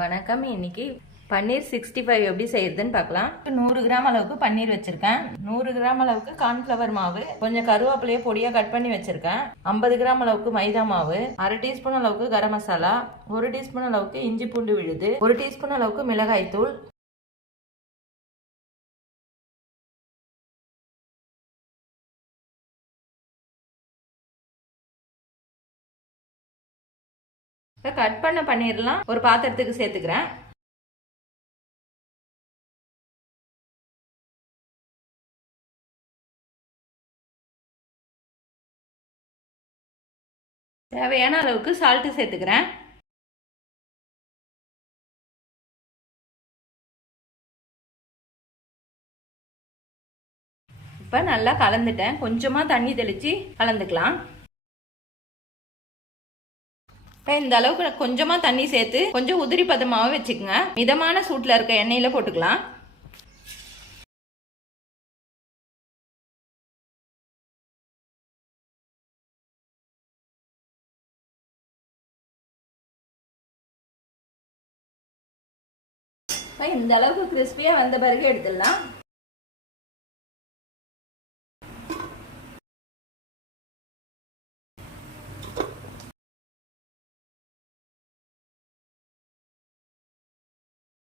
வணக்கம். இன்னைக்கு பன்னீர் 65 எப்படி செய்யறதுன்னு பார்க்கலாம். 100 கிராம் அளவுக்கு பன்னீர் வச்சிருக்கேன். 100 கிராம் அளவுக்கு கார்ன்ஃப்ளவர் மாவு, கொஞ்சம் கருவேப்பிலையை பொடியா கட் பண்ணி வச்சிருக்கேன். 50 கிராம் அளவுக்கு மைதா மாவு, அரை டீஸ்பூன் அளவுக்கு கரம் மசாலா, 1 டீஸ்பூன் அளவுக்கு இஞ்சி பூண்டு விழுது, 1 டீஸ்பூன் அளவுக்கு மிளகாய் தூள், கட் பண்ண பன்னீர்லாம் ஒரு பாத்திரத்துக்கு சேர்த்துக்கிறேன். தேவையான அளவுக்கு சால்ட்டு சேர்த்துக்கிறேன். இப்போ நல்லா கலந்துட்டேன். கொஞ்சமாக தண்ணி தெளித்து கலந்துக்கலாம். இப்போ இந்த அளவுக்கு கொஞ்சமாக தண்ணி சேர்த்து கொஞ்சம் உதிரி பதமாகவே வச்சுக்கோங்க. மிதமான சூட்டில் இருக்க எண்ணெயில் போட்டுக்கலாம். இந்த அளவுக்கு கிறிஸ்பியாக வந்த பிறகு எடுத்துடலாம்.